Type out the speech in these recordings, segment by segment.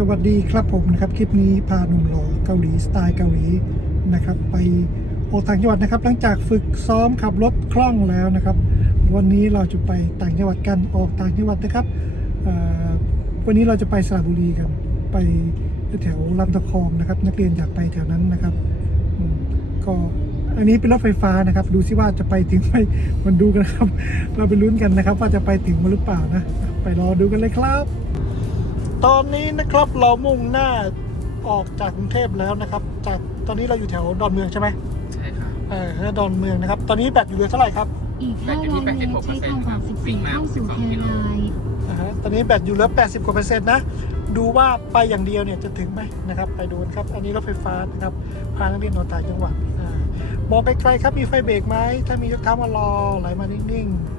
สวัสดีครับผมนะครับ คลิปนี้พาหนุ่มหล่อเกาหลีสไตล์เกาหลีนะครับ ไปออกต่างจังหวัดนะครับ หลังจากฝึกซ้อมขับรถคล่องแล้วนะครับ วันนี้เราจะไปต่างจังหวัดกันออกต่างจังหวัดนะครับวันนี้เราจะไปสระบุรีกัน ไปแถวลำตะคองนะครับ นักเรียนอยากไปแถวนั้นนะครับก็อันนี้เป็นรถไฟฟ้านะครับ ดูซิว่าจะไปถึงไหมมันดูกันนะครับ เราไปลุ้นกันนะครับ ว่าจะไปถึงมาหรือเปล่านะ ไปรอดูกันเลยครับ ตอนนี้นะครับเรามุ่งหน้าออกจากกรุงเทพแล้วนะครับ จากตอนนี้เราอยู่แถวดอนเมืองใช่ไหมใช่ครับเออดอนเมืองนะครับ ตอนนี้แบตอยู่เหลือเท่าไหร่ครับอีก500เมตรใช้ทางออก14เข้าสู่แครายอ่าฮะตอนนี้แบตอยู่เหลือ 80กว่าเปอร์เซ็นต์นะดูว่าไปอย่างเดียวเนี่ยจะถึงไหมนะครับ ไปดูกันครับ อันนี้รถไฟฟ้านะครับพานักเรียนออกต่างจังหวัดอ่ามองไกลๆครับมีไฟเบรกไหมถ้ามียกเท้ามารอไหลมานิ่งๆ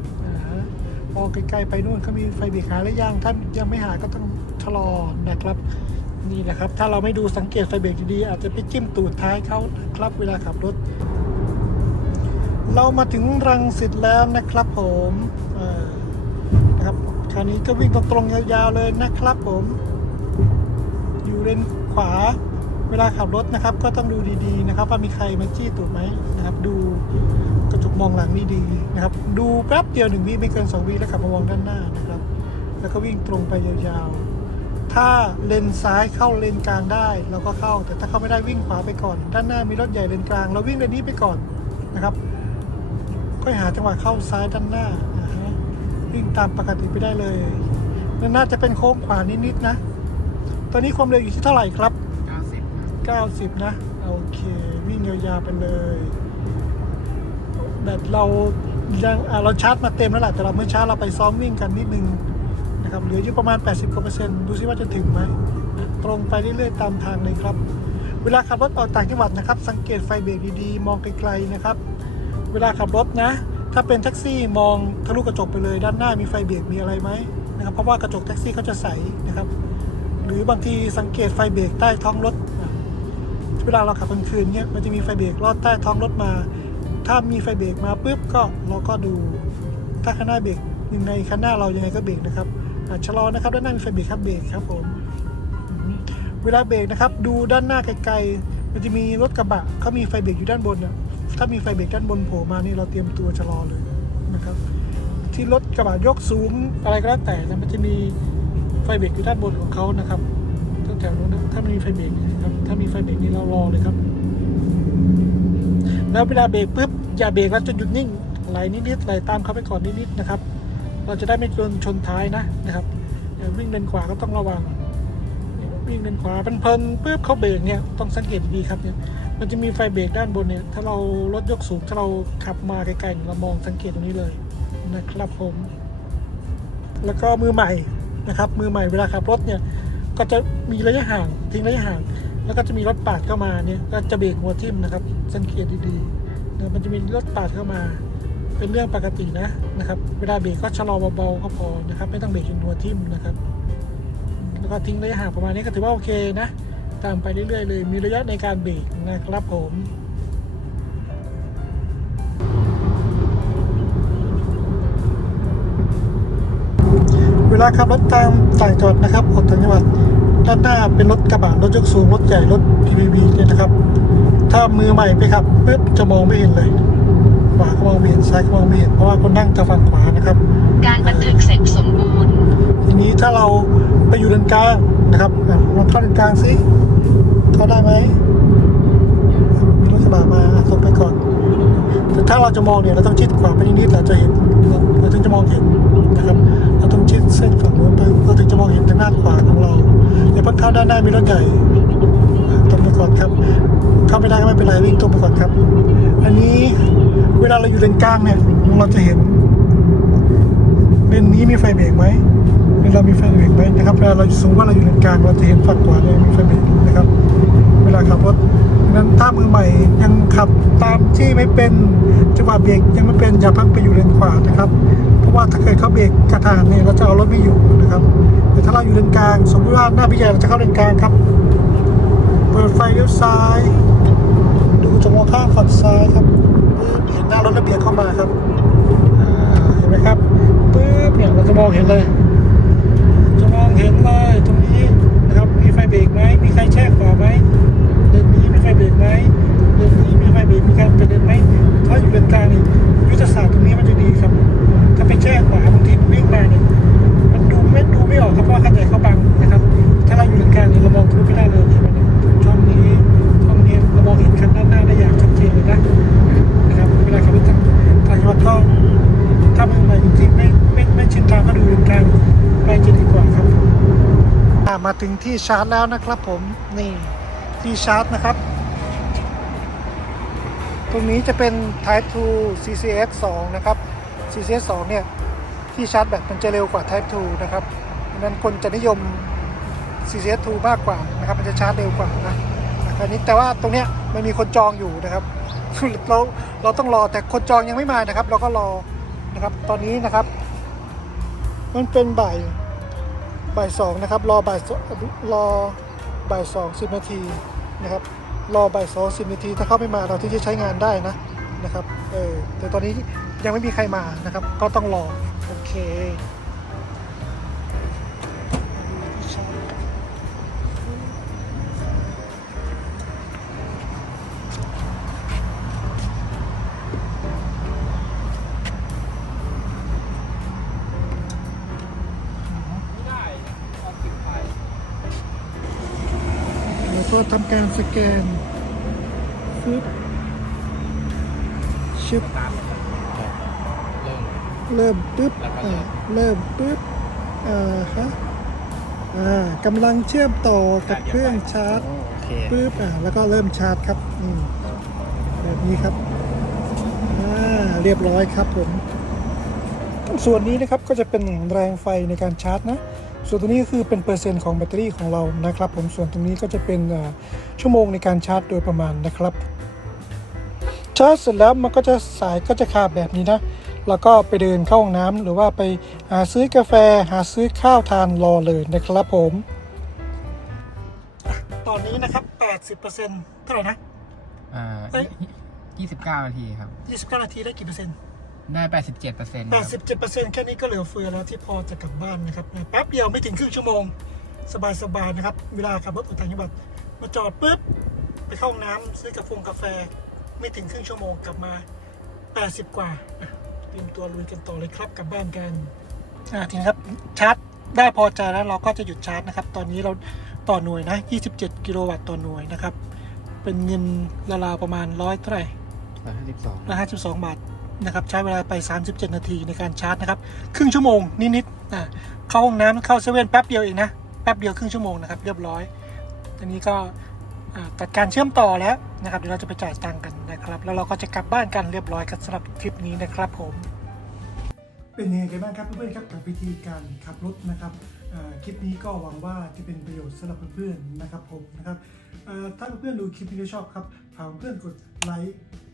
อ่าฮะมองไกลๆไปนู่นเขามีไฟเบรกหาหรือยังถ้ายังไม่หาก็ต้องชะลอนะครับ นี่แหละครับ ถ้าเราไม่ดูสังเกตไฟเบรกดีๆอาจจะไปจิ้มตูดท้ายเขาครับเวลาขับรถ เรามาถึงรังสิตแล้วนะครับผมนะครับคราวนี้ก็วิ่งตรงๆยาวๆเลยนะครับผม อยู่เลนขวา เวลาขับรถนะครับก็ต้องดูดีๆนะครับ ว่ามีใครมาจี้ตูดไหมนะครับ ดูกระจกมองหลังดีๆนะครับ ดูแป๊บเดียวหนึ่งวิไม่เกินสองวิแล้วขับมามองด้านหน้านะครับ แล้วก็วิ่งตรงไปยาวๆ ถ้าเลนซ้ายเข้าเลนกลางได้เราก็เข้า แต่ถ้าเข้าไม่ได้วิ่งขวาไปก่อน ด้านหน้ามีรถใหญ่เลนกลาง เราวิ่งเลนนี้ไปก่อนนะครับค่อยหาจังหวะเข้าซ้ายด้านหน้าอ่าฮะวิ่งตามปกติไปได้เลยด้านหน้าจะเป็นโค้งขวานิดๆนะ ตอนนี้ความเร็วอยู่ที่เท่าไหร่ครับ 90ครับนะ โอเค วิ่งยาวๆไปเลย แบตเรายังเราชาร์จมาเต็มแล้วแหละแต่เราไม่ชาร์จเราไปซ้อมวิ่งกันนิดนึงนะครับเหลืออยู่ประมาณ 80กว่าเปอร์เซ็นต์ดูซิว่าจะถึงไหม ตรงไปเรื่อยๆตามทางเลยครับ เวลาขับรถออกต่างจังหวัดนะครับ สังเกตไฟเบรกดีๆ มองไกลๆนะครับ เวลาขับรถนะ ถ้าเป็นแท็กซี่มองทะลุกระจกไปเลย ด้านหน้ามีไฟเบรกมีอะไรไหมนะครับเพราะว่ากระจกแท็กซี่เขาจะใสนะครับ หรือบางทีสังเกตไฟเบรกใต้ท้องรถ วลาเราขับกลางคืนเนี่ยมันจะมีไฟเบรกลอดใต้ท้องรถมา ถ้ามีไฟเบรกมาปุ๊บก็เราก็ดู ถ้าข้างหน้าเบรกหนึ่งในข้างหน้าเรายังไงก็เบรกนะครับอาจชะลอนะครับด้านหน้ามีไฟเบรกครับเบรกครับผมอืมเวลาเบรกนะครับ ดูด้านหน้าไกลๆมันจะมีรถกระบะเขามีไฟเบรกอยู่ด้านบนเนี่ยถ้ามีไฟเบรกด้านบนโผล่มานี่เราเตรียมตัวชะลอเลยนะครับ ที่รถกระบะยกสูงอะไรก็แล้วแต่นะมันจะมีไฟเบรกอยู่ด้านบนของเขานะครับ แถวนู้นถ้ามันมีไฟเบรกนะครับถ้ามีไฟเบรกนี่เรารอเลยครับ แล้วเวลาเบรกปุ๊บอย่าเบรกแล้วจะหยุดนิ่งไหลนิดๆไหลตามเขาไปก่อนนิดๆนะครับ เราจะได้ไม่โดนชนท้ายนะนะครับวิ่งเลนขวาก็ต้องระวังวิ่งเลนขวาเพลินๆปุ๊บเขาเบรกเนี่ยต้องสังเกตดีครับเนี่ยมันจะมีไฟเบรกด้านบนเนี่ยถ้าเรารถยกสูงถ้าเราขับมาไกลๆเรามองสังเกตตรงนี้เลยนะครับผม แล้วก็มือใหม่นะครับ มือใหม่เวลาขับรถเนี่ย ก็จะมีระยะห่างทิ้งระยะห่าง แล้วก็จะมีรถปาดเข้ามาเนี่ยก็จะเบรกหัวทิ่มนะครับ สังเกตดีๆนะมันจะมีรถปาดเข้ามา เป็นเรื่องปกตินะนะครับ เวลาเบรกก็ชะลอเบาๆก็พอนะครับ ไม่ต้องเบรกจนหัวทิ่มนะครับ แล้วก็ทิ้งระยะห่างประมาณนี้ก็ถือว่าโอเคนะ ตามไปเรื่อยๆเลย มีระยะในการเบรกนะครับผมเวลาขับรถตามต่างจังหวัดนะครับออกต่างจังหวัด ด้านหน้าเป็นรถกระบะรถยกสูงรถใหญ่รถ PPV เนี่ยนะครับ ถ้ามือใหม่ไปขับปุ๊บจะมองไม่เห็นเลยขวาก็มองไม่เห็นซ้ายก็มองไม่เห็นเพราะว่าคนนั่งจะฝั่งขวานะครับ การบันทึกเสร็จสมบูรณ์ ทีนี้ถ้าเราไปอยู่เลนกลางนะครับอะลองเข้าเลนกลางสิเข้าได้ไหมมีรถกระบะมาอะส่งไปก่อนแต่ถ้าเราจะมองเนี่ยเราต้องชิดขวาไปนิดๆเราจะเห็นเราเราถึงจะมองเห็นนะครับ เราต้องชิดเส้นฝั่งโน้นไปเราถึงจะมองเห็นทางด้านขวาของ เข้าด้านหน้ามีรถใหญ่ตรงไปก่อนครับ เข้าไม่ได้ก็ไม่เป็นไรวิ่งตรงไปก่อนครับ อันนี้เวลาเราอยู่เลนกลางเนี่ย เราจะเห็นเลนนี้มีไฟเบรกไหมเลนเรามีไฟเบรกไหมนะครับเวลาเราสมมติว่าเราอยู่เลนกลางเราจะเห็นฝั่งขวาเนี่ยมีไฟเบรกนะครับ เวลาขับรถนั้นถ้ามือใหม่ยังขับตามที่ไม่เป็นจังหวะเบรกยังไม่เป็นอย่าพิ่งไปอยู่เลนขวานะครับ เพราะว่าถ้าเกิดเขาเบรกกระทานเนี่ยเราจะเอารถไม่อยู่นะครับแต่ถ้าเราอยู่เลนกลาง สมมติว่าหน้าพี่ใหญ่เราจะเข้าเลนกลางครับ เปิดไฟเลี้ยวซ้าย ดูจงมองข้างฝั่งซ้ายครับปึ๊บเห็นหน้ารถระเบียงเข้ามาครับเห็นไหมครับปึ๊บเนี่ยเราจะมองเห็นเลย จะมองเห็นเลยตรงนี้นะครับมีไฟเบรกไหมมีใครแช่ มีการเดินไหมถ้าอยู่เลนกลางนี่ยุทธศาสตร์ตรงนี้มันจะดีครับ ถ้าไปแช่ขวาบางทีวิ่งมาเนี่ยมันดูไม่ดูไม่ออกครับเพราะคันใหเขาบังนะครับ ถ้าเราอยู่เลนกลางนี่เรามองทะลุไม่ได้เลยมันช่องนี้ช่องนี้เรามองเห็นคันด้านหน้าได้อย่างชัดเจนเลยนะนะครับเวลาขับรถทางรแต่ยอดท่ถ้ามือใหม่จริงๆไม่ไม่ไม่ชินทางก็ดูเลนกลางไปจะดีกว่าครับมาถึงที่ชาร์จแล้วนะครับผมนี่ที่ชาร์จนะครับ ตรงนี้จะเป็น Type 2 CCS 2 นะครับ CCS 2 เนี่ย ที่ชาร์จแบตมันจะเร็วกว่า Type 2 นะครับนั้นคนจะนิยม CCS 2 มากกว่านะครับ มันจะชาร์จเร็วกว่านะอันนี้แต่ว่าตรงเนี้ยมันมีคนจองอยู่นะครับ เราเราต้องรอแต่คนจองยังไม่มานะครับ เราก็รอนะครับ ตอนนี้นะครับ มันเป็นบ่ายบ่ายสองนะครับ รอบ่ายรอบ่ายสองสิบนาทีนะครับ รอบ่ายสองสิบนาทีถ้าเขาไม่มาเราที่จะใช้งานได้นะนะครับเออแต่ตอนนี้ยังไม่มีใครมานะครับ ก็ต้องรอ โอเค ก็ทำการสแกนฟึบชึบตามเริ่ม เริ่มปุ๊บแล้วก็อ่าเริ่ม เริ่มปุ๊บอ่าฮะอ่ากำลังเชื่อมต่อกับเครื่องชาร์จโอเคปุ๊บอ่าแล้วก็เริ่มชาร์จครับนี่แบบนี้ครับอ่าเรียบร้อยครับผมส่วนนี้นะครับก็จะเป็นแรงไฟในการชาร์จนะ ส่วนตัวนี้ก็คือเป็นเปอร์เซ็นต์ของแบตเตอรี่ของเรานะครับผมส่วนตรงนี้ก็จะเป็นอ่าชั่วโมงในการชาร์จโดยประมาณนะครับชาร์จเสร็จแล้วมันก็จะสายก็จะขาดแบบนี้นะแล้วก็ไปเดินเข้าห้องน้ำหรือว่าไปหาซื้อกาแฟหาซื้อข้าวทานรอเลยนะครับผม ตอนนี้นะครับ 80%เท่าไหร่นะอ่าเอ้ยยี่สิบเก้านาทีครับ 29 นาทีได้กี่เปอร์เซ็นต์ ได้แปดสิบเจ็ดเปอร์เซ็นต์ครับ87%แค่นี้ก็เหลือเฟือแล้วที่พอจะกลับบ้านนะครับแป๊บเดียวไม่ถึงครึ่งชั่วโมง สบายๆนะครับ เวลาขับรถออกต่างจังหวัดมาจอดปุ๊บ ไปเข้าห้องน้ำซื้อกาแฟกาแฟ ไม่ถึงครึ่งชั่วโมงกลับมา 80 กว่าอะเตรียมตัวลุยกันต่อเลยครับกลับบ้านกันอ่าทีนี้ครับชาร์จได้พอใจแล้วเราก็จะหยุดชาร์จนะครับ ตอนนี้เราต่อหน่วยนะ 27 กิโลวัตต์ต่อหน่วยนะครับ เป็นเงินราวๆประมาณร้อยเท่าไหร่ร้อยห้าสิบสองร้อยห้าสิบสองบาท นะครับใช้เวลาไป 37 นาทีในการชาร์จนะครับครึ่งชั่วโมงนิดๆอ่าเข้าห้องน้ำเข้าเซเว่นแป๊บเดียวเองนะแป๊บเดียวครึ่งชั่วโมงนะครับเรียบร้อยอันนี้ก็ตัดการเชื่อมต่อแล้วนะครับเดี๋ยวเราจะไปจ่ายตังค์กันนะครับ แล้วเราก็จะกลับบ้านกันเรียบร้อยกันสำหรับทริปนี้นะครับผม เป็นยังไงกันบ้างครับเพื่อนๆครับกับวิธีการขับรถนะครับคลิปนี้ก็หวังว่าจะเป็นประโยชน์สำหรับเพื่อนๆนะครับผมนะครับถ้าเพื่อนๆดูคลิปนี้ชอบครับฝากเพื่อนกดไลค์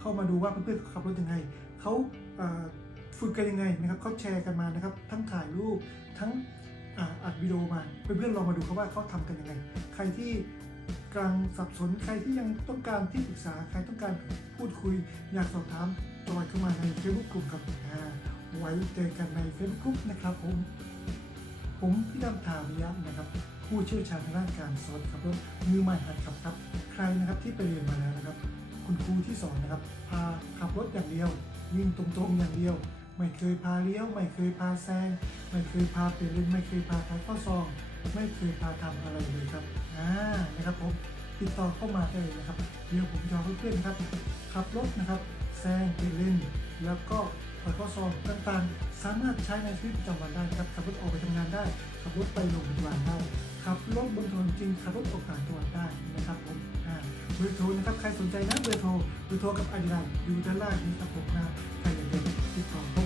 เข้ามาดูว่าเพื่อนๆขับรถยังไงเขาฝึกกันยังไงนะครับเขาแชร์กันมานะครับ ทั้งถ่ายรูปทั้งอัดวิดีโอมาเพื่อนๆลองมาดูครับว่าเขาทำกันยังไง ใครที่กำลังสับสนใครที่ยังต้องการที่ปรึกษาใครต้องการพูดคุย อยากสอบถามจอยเข้ามาใน Facebook กลุ่มครับไว้เจอกันใน Facebook นะครับผม ผมพี่ดำทาวิยะนะครับ ผู้เชี่ยวชาญทางด้านการสอนขับรถมือใหม่หัดขับครับ ใครนะครับที่ไปเรียนมาแล้วนะครับ คุณครูที่สอนนะครับ พาขับรถอย่างเดียว วิ่งตรงๆอย่างเดียว ไม่เคยพาเลี้ยว ไม่เคยพาแซง ไม่เคยพาเปลี่ยนเลนไม่เคยพาท้ายข้าซอง ไม่เคยพาทำอะไรเลยครับอ่านะครับผมติดต่อเข้ามาได้เลยนะครับ เดี๋ยวผมจะเอาเพื่อนๆครับ ขับรถนะครับแซงเปลี่ยนเลนแล้วก็ถอยข้าซองต่างๆ สามารถใช้ในชีวิตประจำวันได้ครับขับรถออกไปทำงานได้ ขับรถไปโรงพยาบาลได้ขับรถบนถนนจริงขับรถออกต่างจังหวัดได้นะครับ บอร์โทรนะครับใครสนใจนะเบอร์โทรเบอร์โทรกับอดีไลน์อยู่ด้านล่างนี้ครับผมนะใครอยากจะติดต่อ